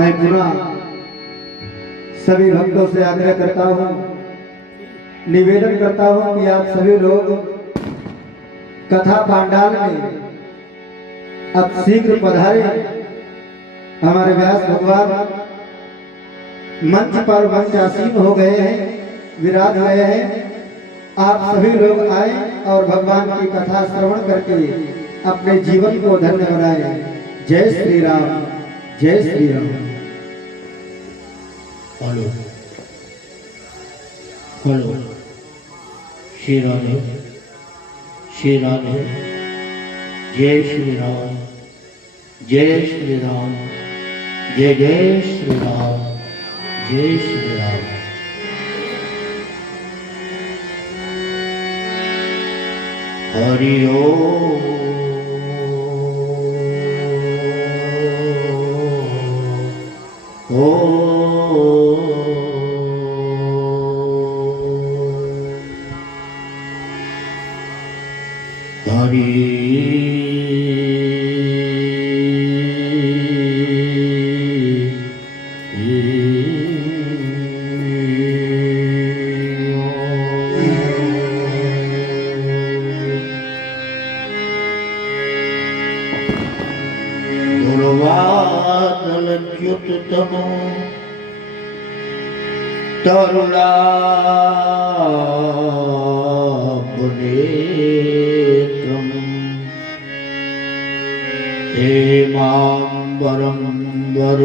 मैं पुनः सभी भक्तों से आग्रह करता हूँ, निवेदन करता हूँ कि आप सभी लोग कथा पांडाल में अब शीघ्र पधारे। हमारे व्यास भगवान मंच पर मंचासीन हो गए हैं, विराज गए हैं। आप सभी लोग आए और भगवान की कथा श्रवण करके अपने जीवन को धन्य बनाए। जय श्री राम, जय श्री राम। Hello hello, Shri Radhe Shri Radhe. जय श्री राम, जय श्री राम, जय जय श्री राम, जय श्री राम। हरि ओम। ओ हरि दुर्वादलच्युततमो तरुणाभनेत्रम् हेमाम्बरं वर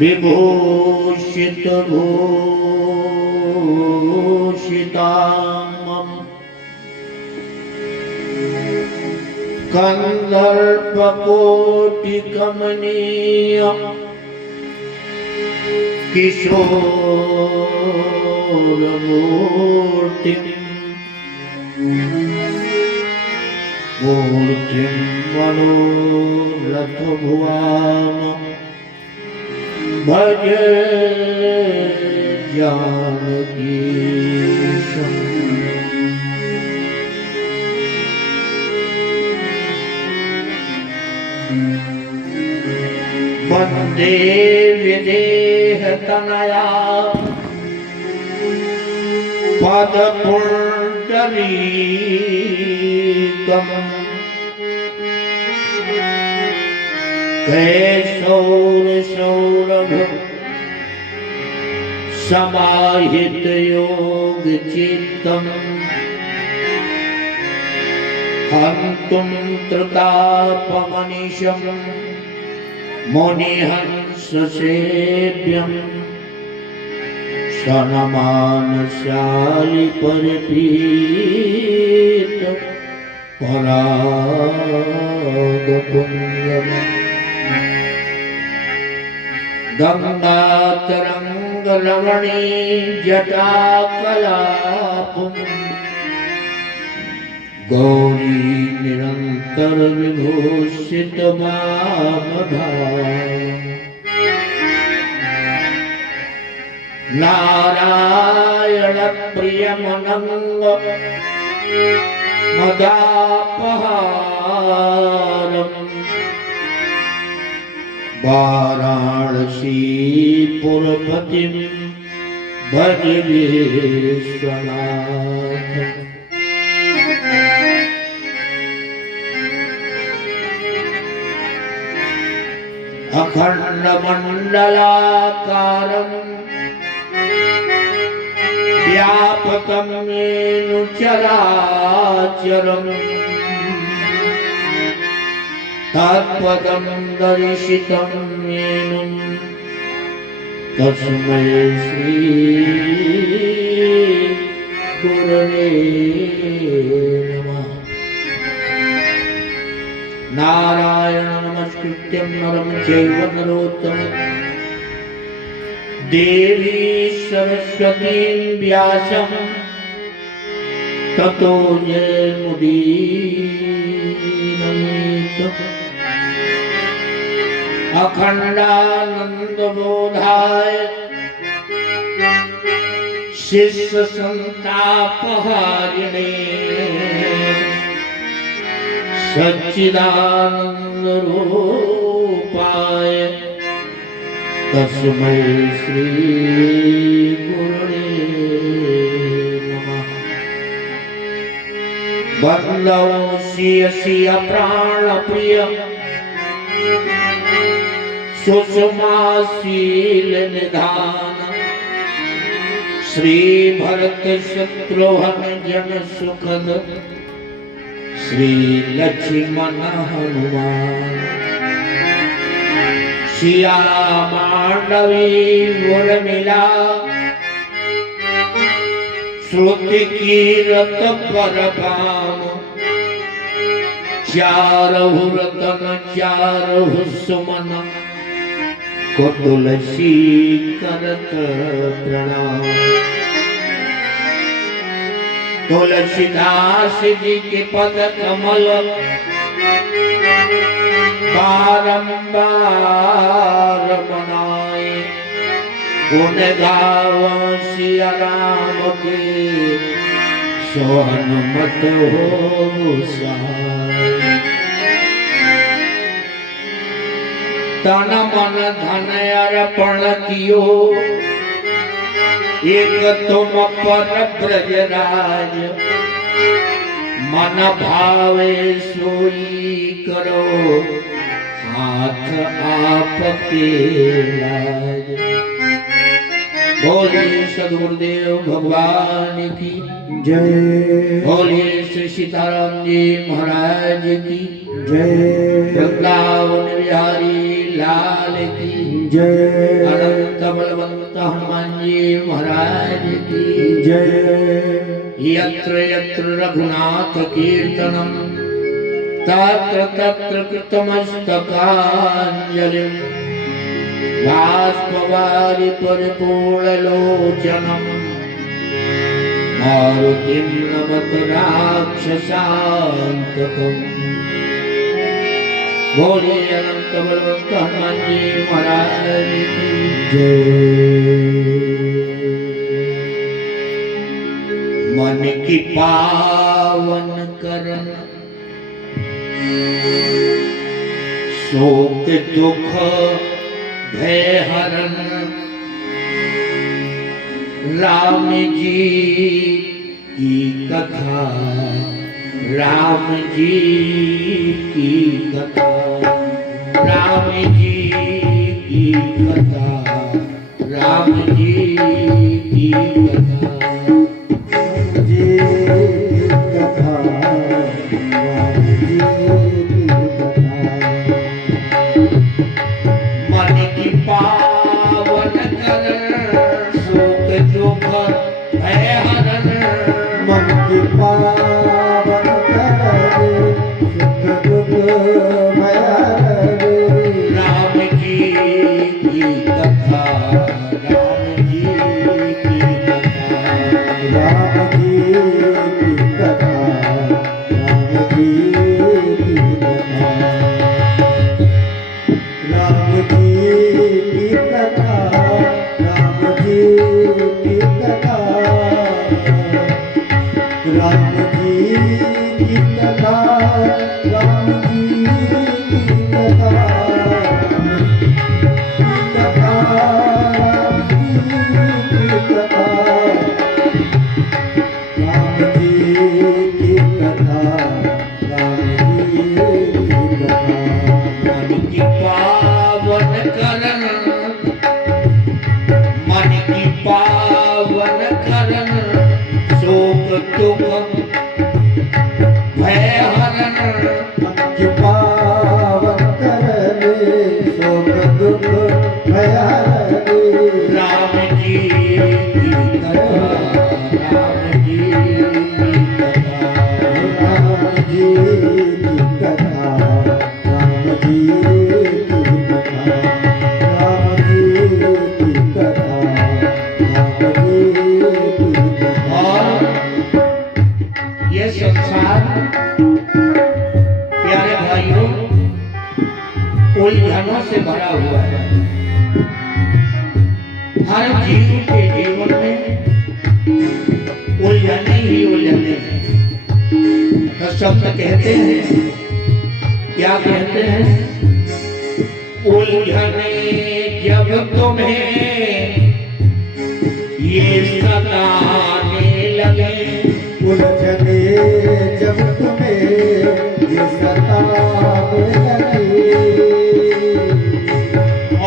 विभूषितभूषिताम् कन्दर्पकोटिकमनीय किशोरमूर्तिम् मूर्तिं मनोरथभुवान् भजे जानकीशम् वन्दे विदेहतनया पदपुण्डरीकम् कैशौरसौरभ समाहितयोगचित्तम् हन्तुं त्रितापमनिशम् मुनिहंससेव्यम् क्षणमानशालिपरिपीत परागपुण्यम् गङ्गातरङ्गलवणी जटाकलापम् गौरी निरन्तर विभूषित नारायण प्रियमनंग मदापहारम् वाराणसी पुरपतिं भज विश्वनाथ। अखंड मंडलाकारं व्यापकं येन चराचरम् तत्पदं दर्शितं येन तस्मै श्री गुरवे नमः। नारायण नमस्कृत्यं नरं चैव नरोत्तमं देवी सरस्वतीं व्यासं ततो जयमुदीरयेत्। अखंडानंदबोधाय शिष्य संतापहारिणे सच्चिदानंद रूपाय तस्मै श्री गुरुवे नमः। वंदो सिय सिय प्राण प्रिय सुषमाशील निधान श्री भरत शत्रुघ्न जन सुखद श्री लक्ष्मण हनुमान। सिया मांडवी उर्मिला श्रुति कीरत परभाम। चारहु रतन चारहु सुमन को तुलसी करत प्रणाम। तुलसीदास जी के पद कमल बारंबार मन गुण गावा सिया राम के सोहन मत हो तन मन धन अर्पण कियो एक तुम पर ब्रजराज मन भावे सोई करो हाथ आपके लाज। बोलिए सदगुरुदेव भगवान की जय। बोलिए श्री सीताराम जी महाराज की जय। वृंदावन बिहारी लाल की जय। अनंत बलवंत हनुमान जी महाराज की जय। यत्र यत्र रघुनाथ कीर्तनम तत्र तत्र कृतमस्तकाञ्जलिं बाष्पवारि परिपूर्णलोचनं मारुतिं नमत राक्षसान्तकम्। बोलिए अनंत बलवंत हनुमान जी महाराज की जय। मन की पावन करन शोक दुख भय हरन राम जी की कथा राम जी की कथा राम जी की कथा राम जी की कथा मन की पावन कर शोक दुख भय हरन मन की पावन कर सुख दुख भय हरन राम जी की कथा राम जी की कथा राम जी की कथा राम जी की कथा राम जी की कथा राम जी की कथा राम जी की कथा राम जी की कथा राम जी की कथा राम जी की कथा राम जी की कथा मन की पावन करन मन की पावन करन शोक दुख भय हरन मन की पावन करने शोक दुख भय हरने राम जी की कथा राम जी की कथा राम जी की कथा राम जी की कथा राम जी की कथा राम जी की कथा। और ये संसार प्यारे भाइयों उलझनों से भरा हुआ है। हर जीव के जीवन में उलझने ही उलझने हैं। तो शब्द कहते हैं, क्या कहते हैं? उलझने जब तुम्हें ये सताने लगे उलझने जब तुम्हें ये सताने लगे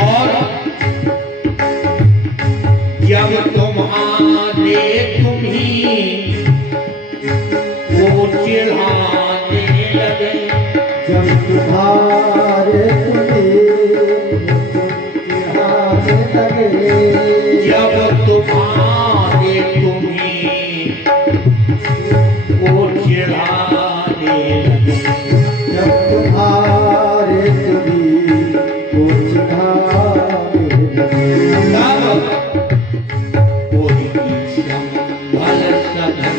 और जब तुम्हारे तुम्ही वो चिढ़ाने लगे जब तुम्हारे चिढ़ाने लगे जब तुम्हारे तुम्ही वो चिढ़ाने लगे जब तुम्हारे को चिढ़ाने लगे तब कोई संभल सदन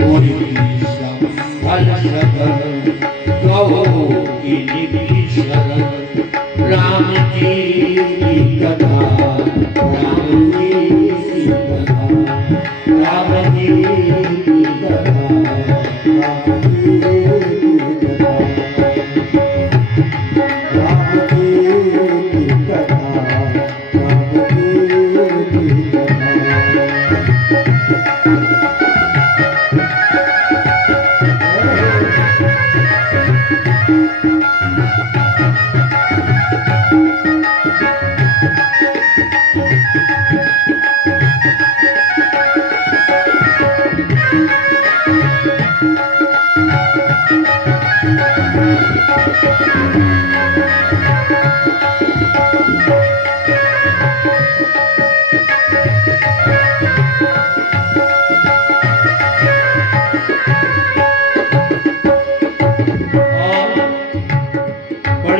कोई संभल सदन कहो कि निधि शरण राम जी की कथा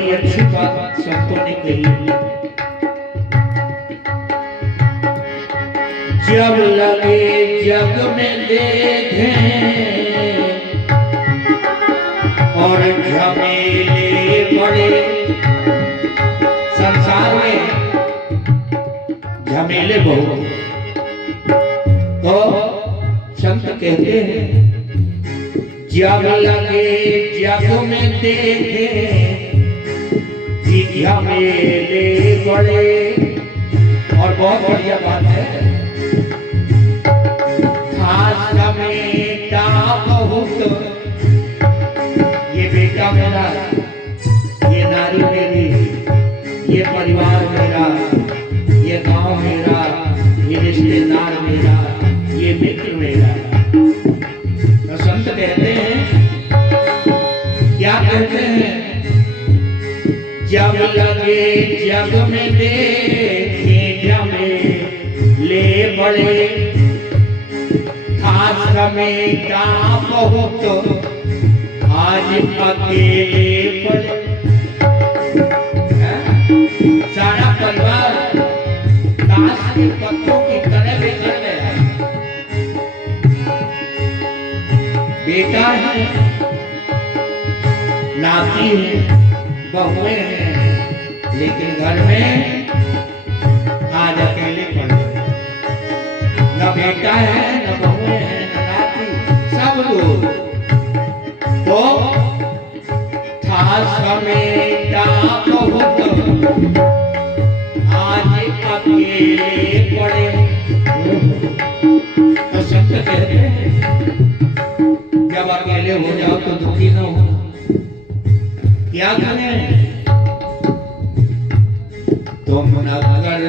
बड़ी अच्छी बात संतों ने कही। जब लगे जग में देखें और झमेले बड़े, संसार में झमेले बहुत, तो संत कहते हैं जब लगे जग में देखे झमेले बड़े। और बहुत बढ़िया बात है, खास समेटा बहुत, ये बेटा मेरा, ये नारी मेरी, ये परिवार मेरा, ये गांव मेरा, ये रिश्तेदार मेरा, ये मित्र मेरा। तो संत कहते हैं, क्या कहते हैं, जब लगे जग में देखे झमेले बड़े, खास समेटा बहुत, आज अकेले पड़े। सारा परिवार ताश के पत्तों की तरह बिखर गया। बेटा है, नाती है, बहुएं हैं, लेकिन घर में आज अकेले पड़े। न बेटा है, न बहुएं हैं, न नाती, सब लोग। तो था समेटा बहुत, आज अकेले पड़े। तो संत कहते हैं जब अकेले हो जाओ तो दुखी न हो, क्या करें? तुम नगर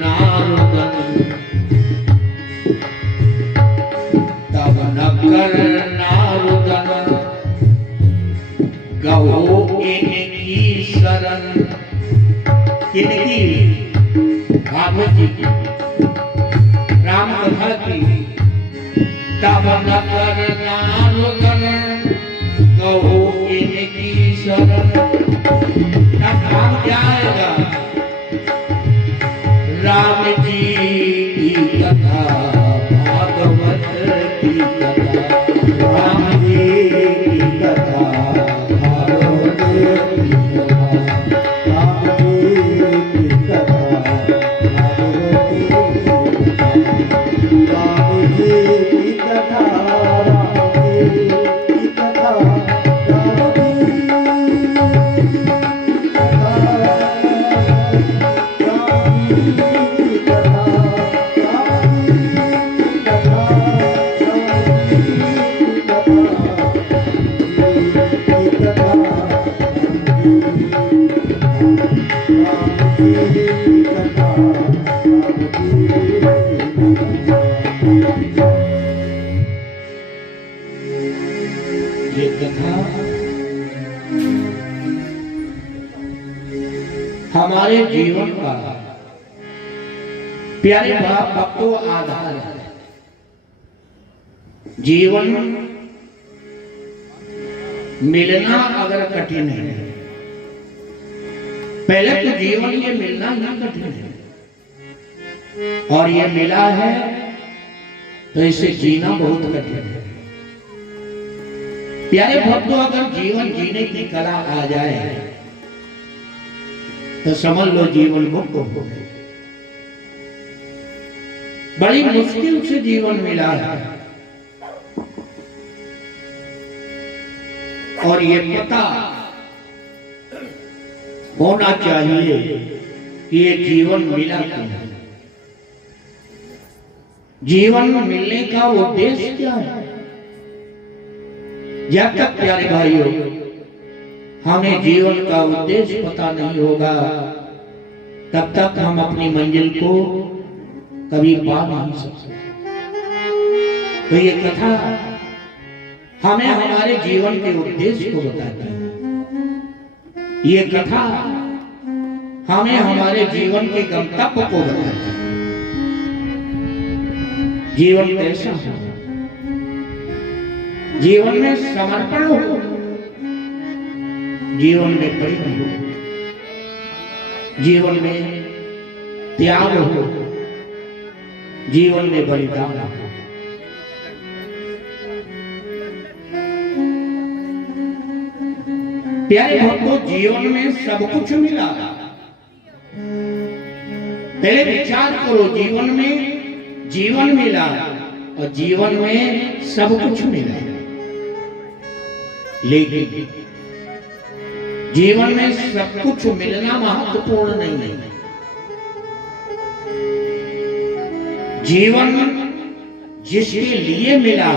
नारुदन, तब नगर नारुदन, गहो इनकी शरण। किनकी? भागवत जी की, राम कथा की। तब नगर नारुदन, गहो इनकी शरण। तब काम क्या आएगा? राम जी की कथा, भागवत की कथा, राम जी की कथा, भागवत की कथा, राम जी की कथा, भागवत की कथा, राम जी की कथा, राम जी की कथा, राम ये कथा हमारे जीवन का प्यारे भक्तों आधार है। जीवन मिलना अगर कठिन है, पहले तो जीवन ये मिलना ही कठिन है, और ये मिला है तो इसे जीना बहुत कठिन है। प्यारे भक्तों, अगर जीवन जीने की कला आ जाए तो समझ लो जीवन मुक्त हो गए। बड़ी मुश्किल से जीवन मिला है, और ये पता होना चाहिए कि ये जीवन मिला क्यों है, जीवन मिलने का उद्देश्य क्या है। जब तक प्यारे भाइयों हमें जीवन का उद्देश्य पता नहीं होगा, तब तक हम अपनी मंजिल को कभी पा नहीं सकते। तो ये कथा हमें हमारे जीवन के उद्देश्य को बताती है। ये कथा हमें हमारे जीवन के गंतव्य को बताती है। जीवन कैसा हो, जीवन में समर्पण हो, जीवन में प्रेम हो, जीवन में त्याग हो, जीवन में बलिदान हो। प्यारे भक्तों, जीवन में सब कुछ मिला। पहले विचार करो, जीवन मिला और जीवन में सब कुछ मिला, लेकिन जीवन में सब कुछ मिलना महत्वपूर्ण नहीं है। जीवन जिसके लिए मिला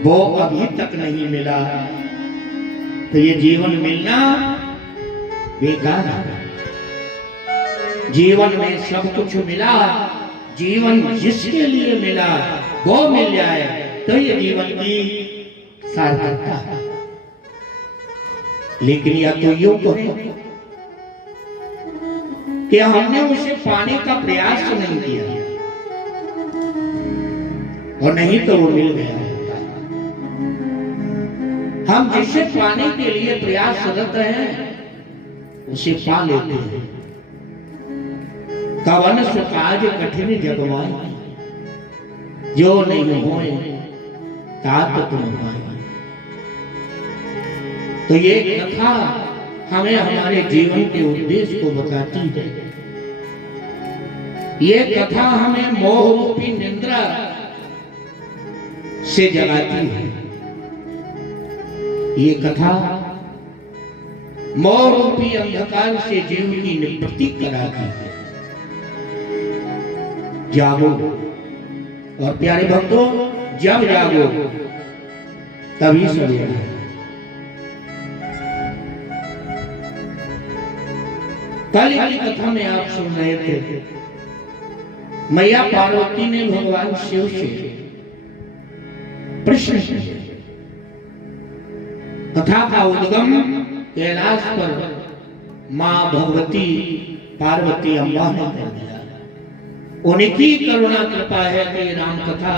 वो अभी तक नहीं मिला, तो ये जीवन मिलना बेकार है। जीवन में सब कुछ मिला, जीवन जिसके लिए मिला वो मिल जाए तो ये जीवन की सार्थकता है। लेकिन या तो यूं कहें कि हमने उसे पाने का प्रयास नहीं किया और नहीं तो वो मिल गया। हम जिसे पाने के लिए प्रयासरत हैं उसे पा लेते हैं। कवन सुकाज कठिन जगवाई, जो नहीं होए तात तुम पाए। तो ये कथा हमें हमारे जीवन के उद्देश्य को बताती है। ये कथा हमें मोह रूपी निद्रा से जगाती है। ये कथा मोह रूपी अंधकार से जीव की निवृत्ति कराती है। जागो, और प्यारे भक्तों, जब जागो तभी सवेरा है। कल की कथा में आप सुन रहे थे, मैया पार्वती ने भगवान शिव से प्रश्न किया। कथा का उद्गम कैलाश पर मां भगवती पार्वती अम्बा ने कर दिया। उनकी करुणा कृपा है कि राम कथा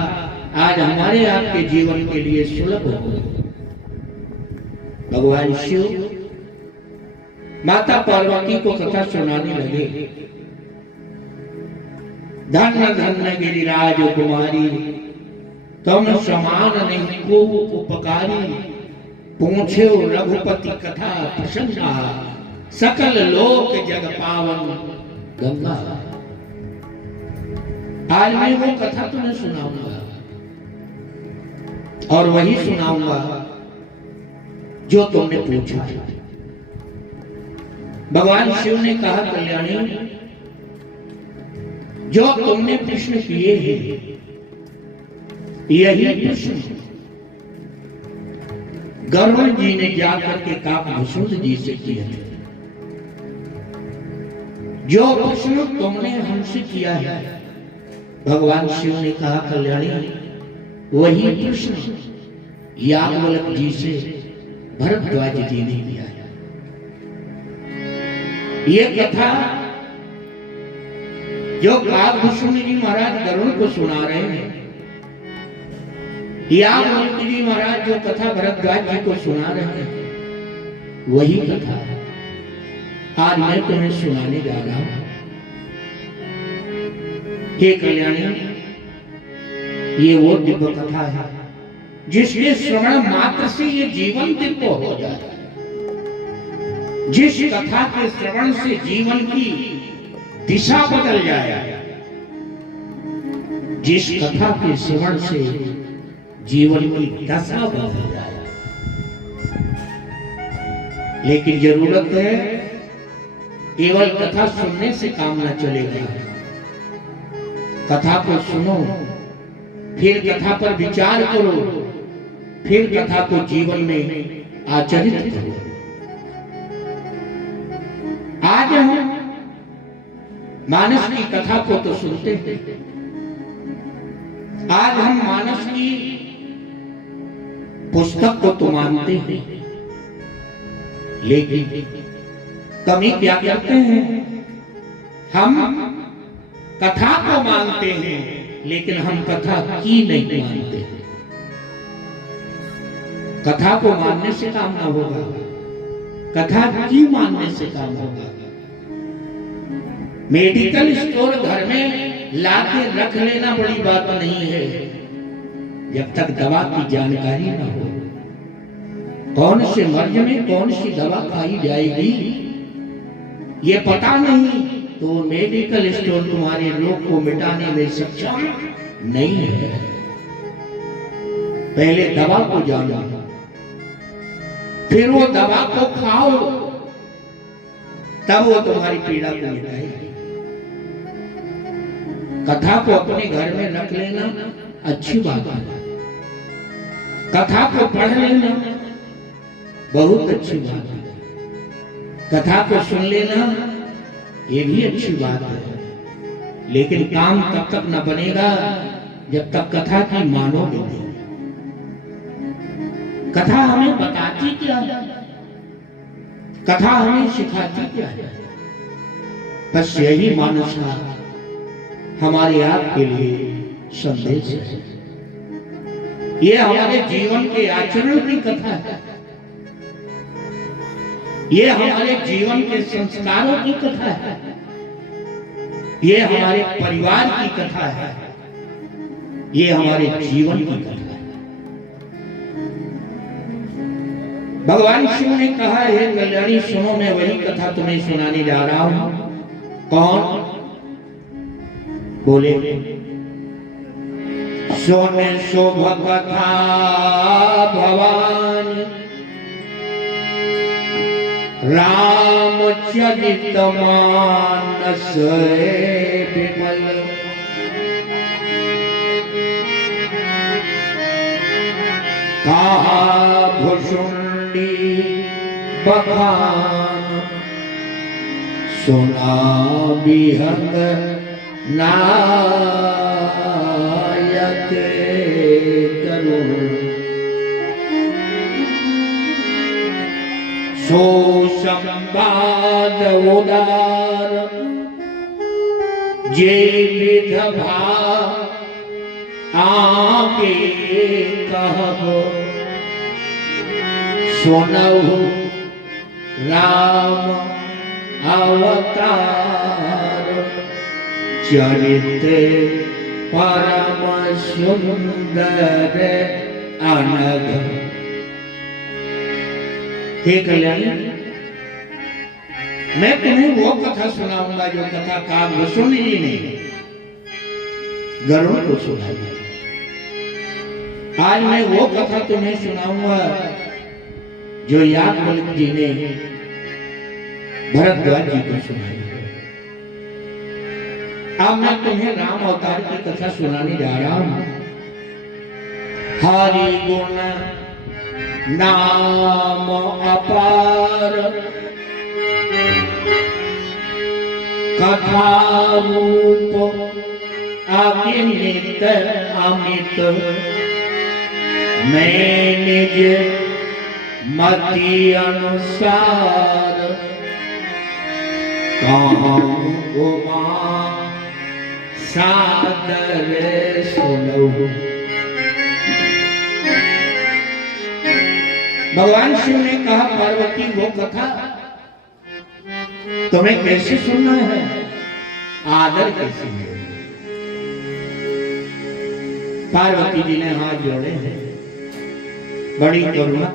आज हमारे आपके जीवन के लिए सुलभ हो। भगवान शिव माता पार्वती को कथा सुनाने लगे। धन्य धन्य गिरिराज कुमारी, तुम समान नहीं को उपकारी। पूछे रघुपति कथा प्रसन्ना, सकल लोक जग पावन गंगा। आज मैं वो कथा तुम्हें सुनाऊंगा और वही सुनाऊंगा जो तुमने पूछा। भगवान शिव ने कहा, कल्याणी, जो तुमने प्रश्न किए हैं यही प्रश्न गरुड़ जी ने जाकर के काकभूषण जी से किया है। जो प्रश्न तुमने हमसे किया है, भगवान शिव ने कहा, कल्याणी, वही प्रश्न याज्ञवल्क्य जी से भरद्वाज जी ने किया है। ये कथा जो काकभूषण जी महाराज गरुड़ को सुना रहे हैं, याज्ञवल्क्य जी महाराज जो कथा भरद्वाज जी को सुना रहे हैं, वही कथा आज मैं तुम्हें सुनाने जा रहा हूं। हे कल्याणी, ये वो दिव्य कथा है जिसके श्रवण मात्र से ये जीवन दिव्य हो जाए। जिस कथा के श्रवण से जीवन की दिशा बदल जाए, जिस कथा के श्रवण से जीवन की दशा बदल जाए। लेकिन जरूरत है, केवल कथा सुनने से काम न चलेगा। कथा को सुनो, फिर कथा पर विचार करो, फिर कथा को जीवन में आचरित करो। आज हम मानस की कथा को तो सुनते हैं, आज हम मानस की पुस्तक को तो मानते हैं, लेकिन कमी क्या करते हैं? हम कथा को मानते हैं, लेकिन हम कथा की नहीं मानते। कथा को मानने से काम ना होगा, कथा की मानने से काम होगा। मेडिकल स्टोर घर में लाके रख लेना बड़ी बात नहीं है, जब तक दवा की जानकारी ना हो, कौन से मर्ज में कौन सी दवा खाई जाएगी ये पता नहीं, तो मेडिकल स्टोर तुम्हारे रोग को मिटाने में सक्षम नहीं है। पहले दवा को जानो, फिर वो दवा को खाओ, तब वो तुम्हारी पीड़ा को मिटाएगी। कथा को अपने घर में रख लेना अच्छी बात है, कथा को पढ़ लेना बहुत अच्छी बात है, कथा को सुन लेना ये भी अच्छी बात है, लेकिन काम तब तक न बनेगा जब तक कथा की मानोगे नहीं। कथा हमें बताती क्या है, कथा हमें सिखाती क्या है? बस यही मानसा हमारे आपके लिए संदेश है। ये हमारे जीवन के आचरण की कथा है, ये हमारे जीवन के संस्कारों की कथा है, ये हमारे परिवार की कथा है, ये हमारे जीवन की कथा है। भगवान शिव ने कहा है कल्याणी सुनो, मैं वही कथा तुम्हें सुनाने जा रहा हूं। कौन? बोले, सुन शुभ कथा भवानी रामचरित मानस विमल, कहा भुषुंडी बखान, सुना बिहंग नायक करुण, सो संवाद उदार जे विधवा आगे कहब, सुनहु राम अवतार, चरित्र परम सुंदर अनघ। हे कल्याणी, मैं तुम्हें वो कथा सुनाऊंगा जो कथा काव्यसुनी जी ने गरुड़ को सुनाई। आज मैं वो कथा तुम्हें सुनाऊंगा जो याज्ञवल्क्य जी ने भरद्वाज जी को सुनाई। अब मैं तुम्हें राम अवतार की कथा सुनाने जा रहा हूं। हरि गुण नाम अपार, कथा रूप अगिनित अमित, मैं निज मति अनुसार, कहूँ उमा सादर सुनो। भगवान शिव ने कहा पार्वती वो कथा तुम्हें कैसे सुनना है, आदर कैसे है। पार्वती जी ने हाथ जोड़े हैं, बड़ी करुणा